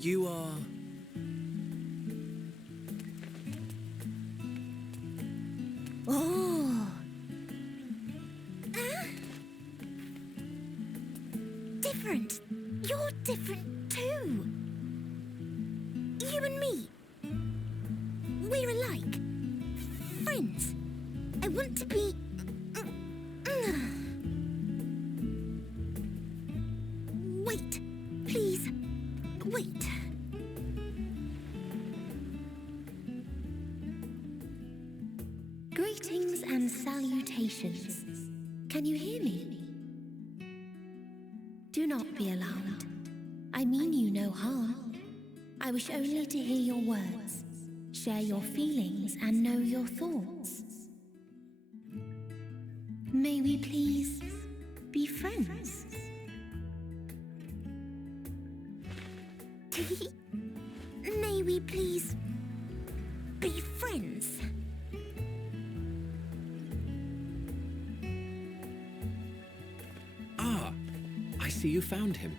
You are... Oh. Different. You're different too. You and me. We're alike. Friends. I want to be... Wait. Please. Wait. Greetings and salutations. Can you hear me? Do not be alarmed. I mean you no harm. I wish only to hear your words, share your feelings, and know your thoughts. May we please be friends? May we please be friends? Ah, I see you found him.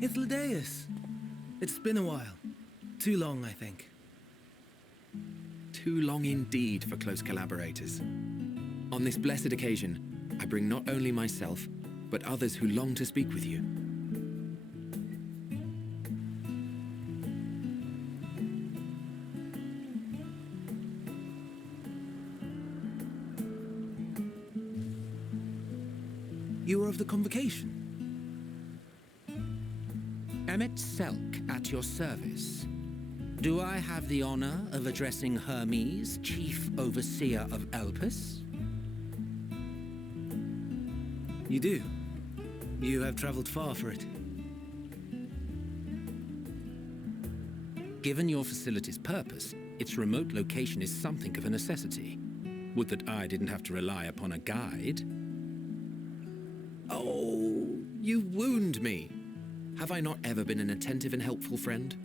It's Ladeus. It's been a while. Too long, I think. Too long indeed for close collaborators. On this blessed occasion, I bring not only myself, but others who long to speak with you. You are of the convocation? Emmett Selk at your service. Do I have the honor of addressing Hermes, Chief Overseer of Elpis? You do. You have traveled far for it. Given your facility's purpose, its remote location is something of a necessity. Would that I didn't have to rely upon a guide. Oh, you wound me. Have I not ever been an attentive and helpful friend?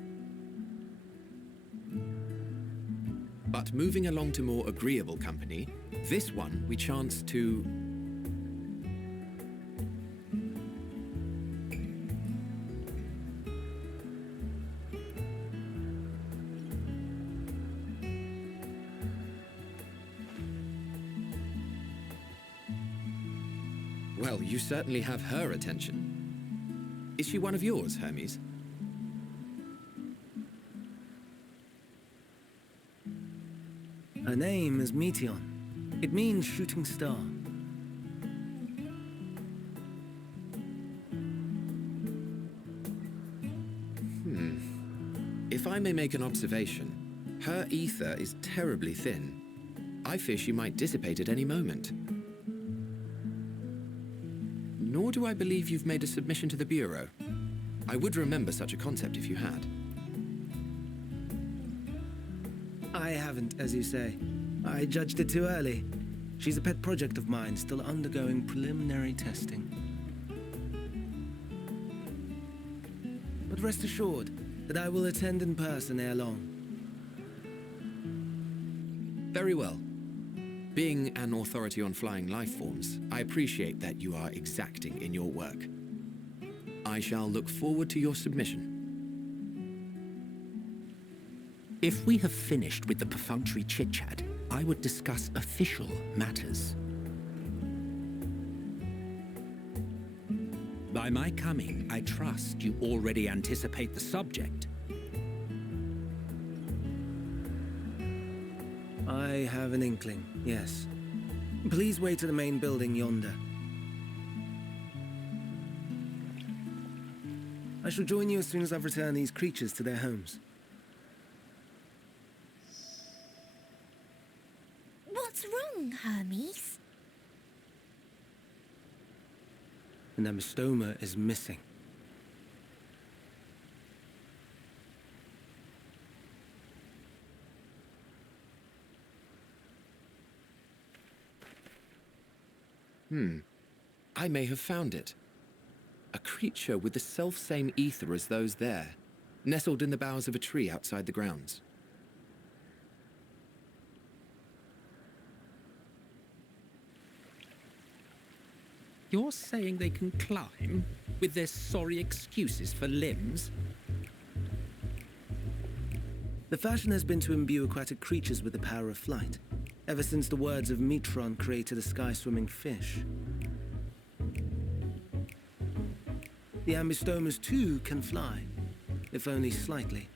But moving along to more agreeable company, this one we chance to... Well, you certainly have her attention. Is she one of yours, Hermes? Her name is Meteon. It means shooting star. If I may make an observation, her ether is terribly thin. I fear she might dissipate at any moment. Nor do I believe you've made a submission to the Bureau. I would remember such a concept if you had. I haven't, as you say. I judged it too early. She's a pet project of mine, still undergoing preliminary testing. But rest assured that I will attend in person ere long. Very well. Being an authority on flying life forms, I appreciate that you are exacting in your work. I shall look forward to your submission. If we have finished with the perfunctory chit-chat, I would discuss official matters. By my coming, I trust you already anticipate the subject. I have an inkling, yes. Please wait to the main building yonder. I shall join you as soon as I've returned these creatures to their homes. What's wrong, Hermes? An amistoma is missing. I may have found it. A creature with the self-same ether as those there, nestled in the boughs of a tree outside the grounds. You're saying they can climb with their sorry excuses for limbs? The fashion has been to imbue aquatic creatures with the power of flight, ever since the words of Metron created a sky-swimming fish. The ambistomas too can fly, if only slightly,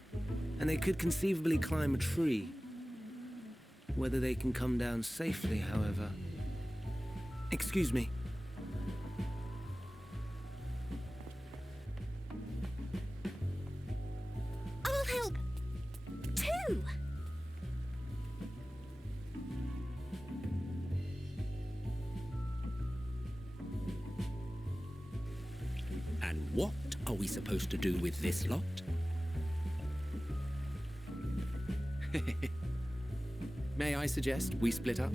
and they could conceivably climb a tree. Whether they can come down safely, however... Excuse me. I'll help, too! And what are we supposed to do with this lot? May I suggest we split up?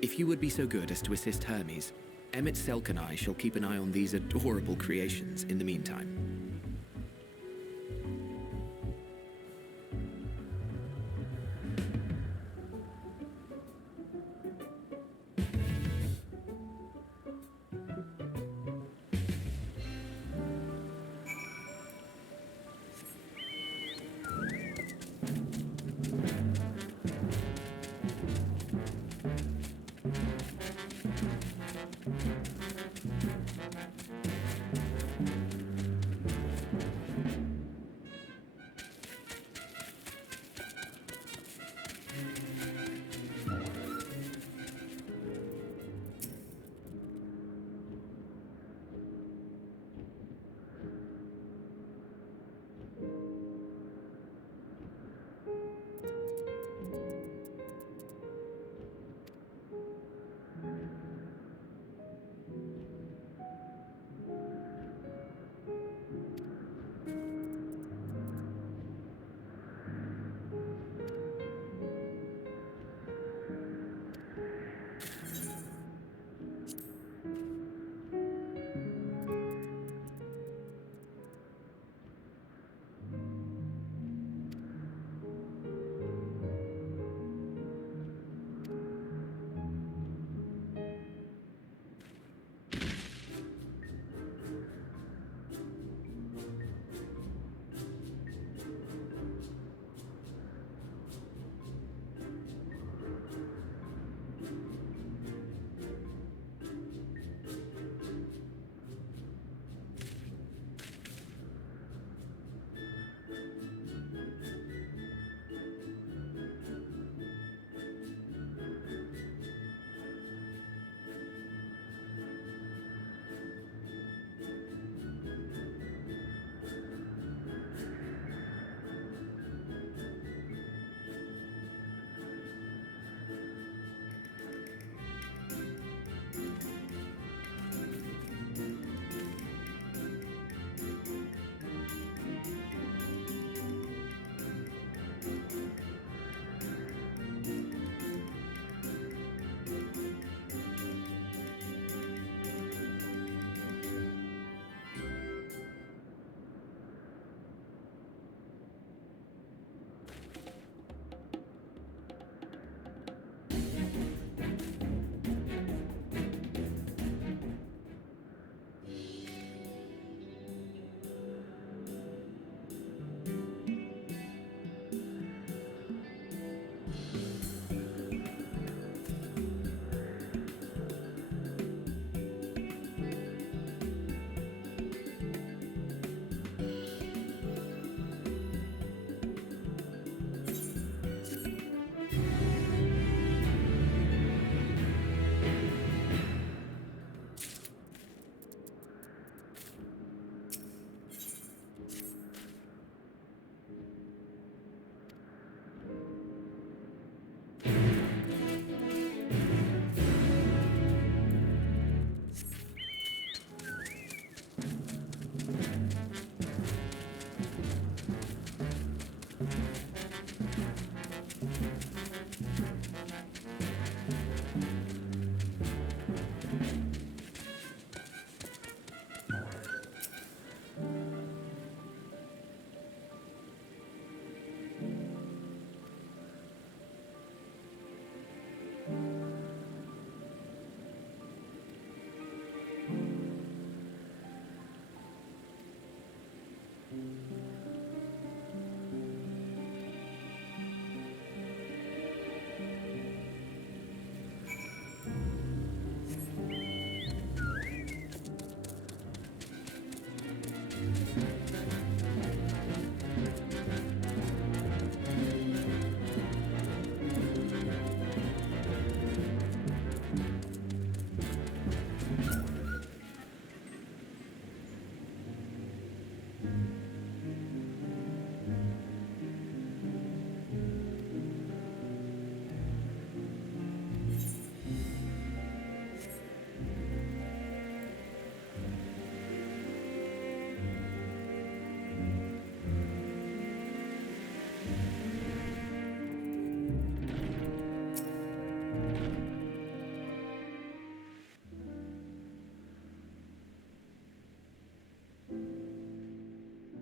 If you would be so good as to assist Hermes, Emmett, Selk and I shall keep an eye on these adorable creations in the meantime.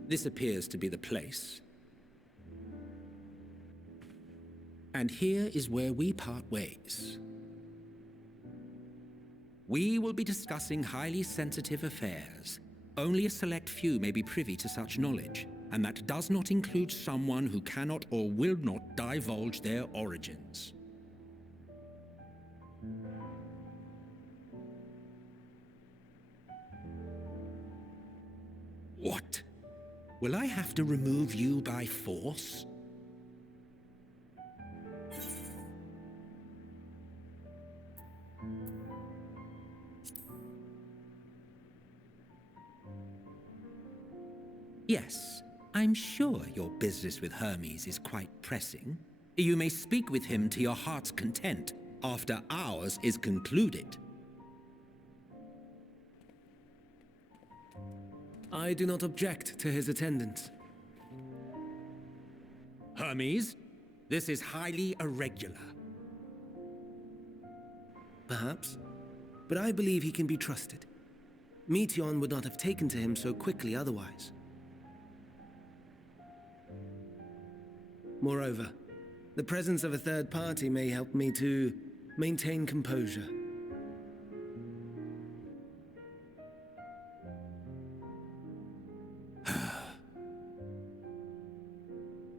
This appears to be the place. And here is where we part ways. We will be discussing highly sensitive affairs. Only a select few may be privy to such knowledge, and that does not include someone who cannot or will not divulge their origins. What? Will I have to remove you by force? Yes, I'm sure your business with Hermes is quite pressing. You may speak with him to your heart's content after ours is concluded. I do not object to his attendance. Hermes, this is highly irregular. Perhaps, but I believe he can be trusted. Meteion would not have taken to him so quickly otherwise. Moreover, the presence of a third party may help me to maintain composure.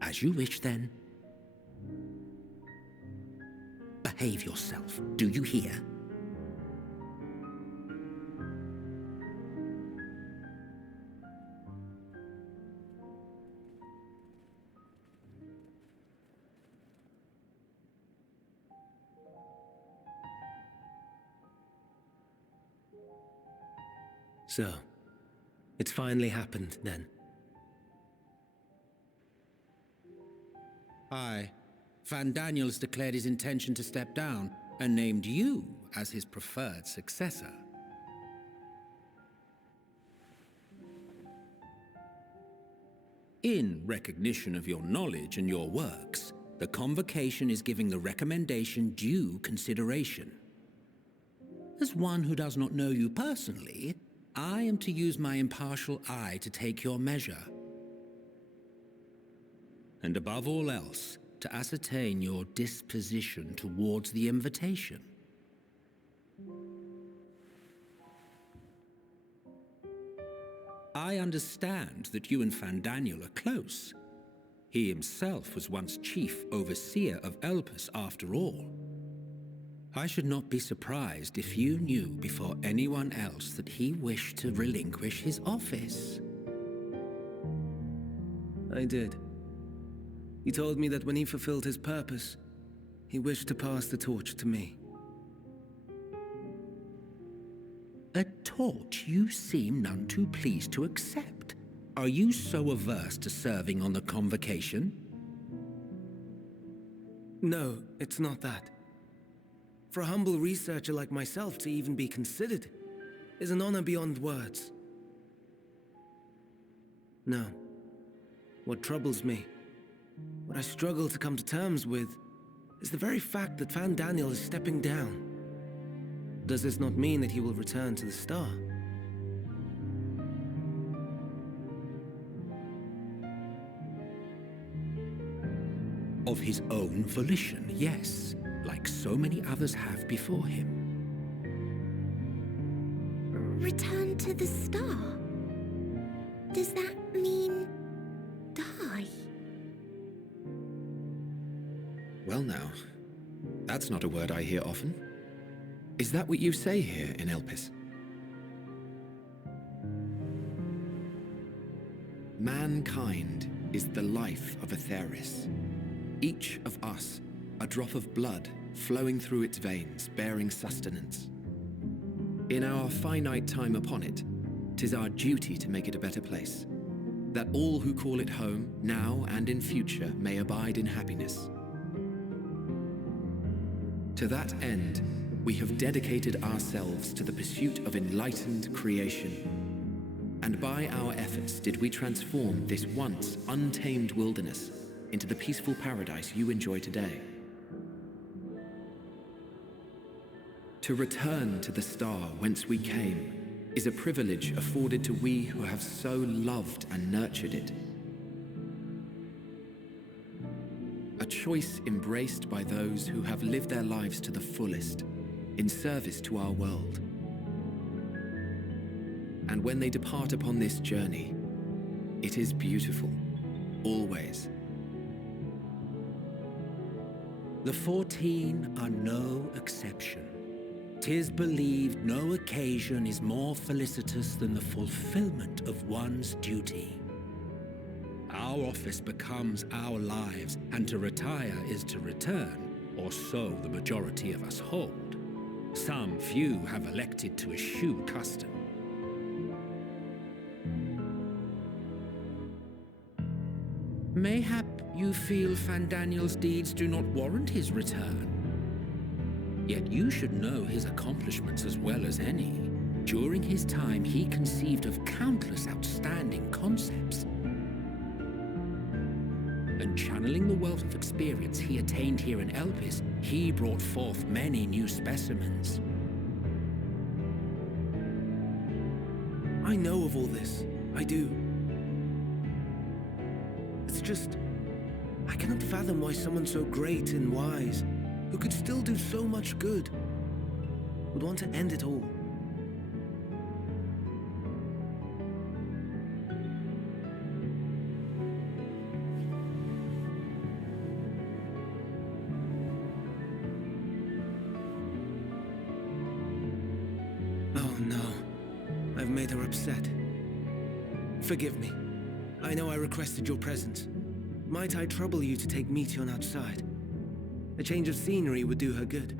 As you wish, then. Behave yourself, do you hear? So, it's finally happened, then. Aye. Van Daniels declared his intention to step down and named you as his preferred successor. In recognition of your knowledge and your works, the Convocation is giving the recommendation due consideration. As one who does not know you personally, I am to use my impartial eye to take your measure. And above all else, to ascertain your disposition towards the invitation. I understand that you and Van Daniel are close. He himself was once chief overseer of Elpis after all. I should not be surprised if you knew before anyone else that he wished to relinquish his office. I did. He told me that when he fulfilled his purpose, he wished to pass the torch to me. A torch you seem none too pleased to accept. Are you so averse to serving on the Convocation? No, it's not that. For a humble researcher like myself to even be considered is an honor beyond words. No. What troubles me, what I struggle to come to terms with, is the very fact that Van Daniel is stepping down. Does this not mean that he will return to the Star? Of his own volition, yes, like so many others have before him. Return to the Star? Does that mean Well now, that's not a word I hear often. Is that what you say here in Elpis? Mankind is the life of Aetheris. Each of us, a drop of blood flowing through its veins, bearing sustenance. In our finite time upon it, 'tis our duty to make it a better place, that all who call it home, now and in future, may abide in happiness. To that end, we have dedicated ourselves to the pursuit of enlightened creation. And by our efforts did we transform this once untamed wilderness into the peaceful paradise you enjoy today. To return to the star whence we came is a privilege afforded to we who have so loved and nurtured it. A choice embraced by those who have lived their lives to the fullest, in service to our world. And when they depart upon this journey, it is beautiful, always. The 14 are no exception. 'Tis believed no occasion is more felicitous than the fulfillment of one's duty. Our office becomes our lives, and to retire is to return, or so the majority of us hold. Some few have elected to eschew custom. Mayhap you feel Fandaniel's deeds do not warrant his return. Yet you should know his accomplishments as well as any. During his time, he conceived of countless outstanding concepts. And channeling the wealth of experience he attained here in Elpis, he brought forth many new specimens. I know of all this. I do. It's just, I cannot fathom why someone so great and wise, who could still do so much good, would want to end it all. Oh no, I've made her upset. Forgive me. I know I requested your presence. Might I trouble you to take Meteon outside? A change of scenery would do her good.